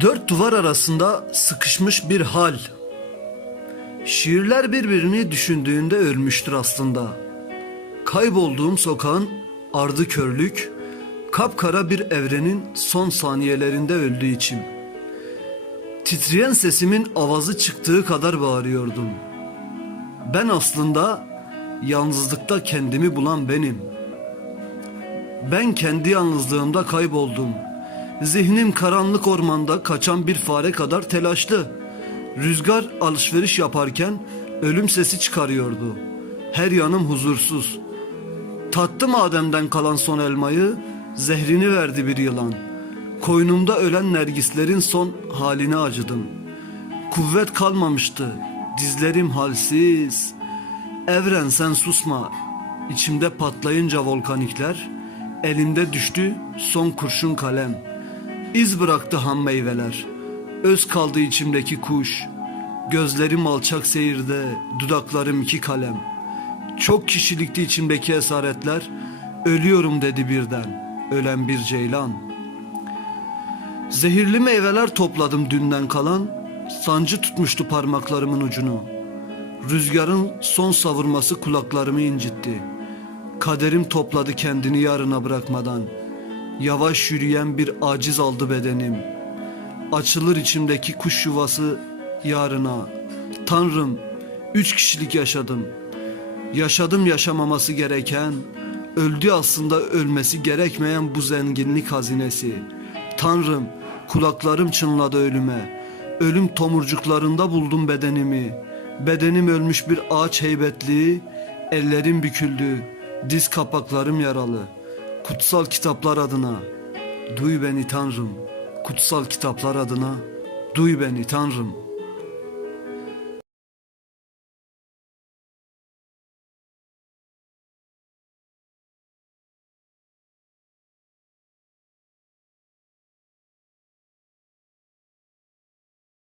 Dört duvar arasında sıkışmış bir hal. Şiirler birbirini düşündüğünde ölmüştür aslında. Kaybolduğum sokağın ardı körlük, kapkara bir evrenin son saniyelerinde öldü içim. Titreyen sesimin avazı çıktığı kadar bağırıyordum. Ben aslında yalnızlıkta kendimi bulan benim. Ben kendi yalnızlığımda kayboldum. Zihnim karanlık ormanda kaçan bir fare kadar telaşlı. Rüzgar alışveriş yaparken ölüm sesi çıkarıyordu. Her yanım huzursuz. Tattım Adem'den kalan son elmayı, zehrini verdi bir yılan. Koynumda ölen nergislerin son haline acıdım. Kuvvet kalmamıştı, dizlerim halsiz. Evren sen susma, içimde patlayınca volkanikler, elimde düştü son kurşun kalem. İz bıraktı ham meyveler, öz kaldı içimdeki kuş. Gözlerim alçak seyirde, dudaklarım iki kalem. Çok kişilikti içimdeki esaretler, ölüyorum dedi birden, ölen bir ceylan. Zehirli meyveler topladım dünden kalan, sancı tutmuştu parmaklarımın ucunu. Rüzgarın son savurması kulaklarımı incitti. Kaderim topladı kendini yarına bırakmadan. Yavaş yürüyen bir aciz aldı bedenim. Açılır içimdeki kuş yuvası yarına. Tanrım, üç kişilik yaşadım. Yaşadım yaşamaması gereken, öldü aslında ölmesi gerekmeyen bu zenginlik hazinesi. Tanrım, kulaklarım çınladı ölüme. Ölüm tomurcuklarında buldum bedenimi. Bedenim ölmüş bir ağaç heybetli, ellerim büküldü, diz kapaklarım yaralı. Kutsal kitaplar adına, duy beni Tanrım. Kutsal kitaplar adına, duy beni Tanrım.''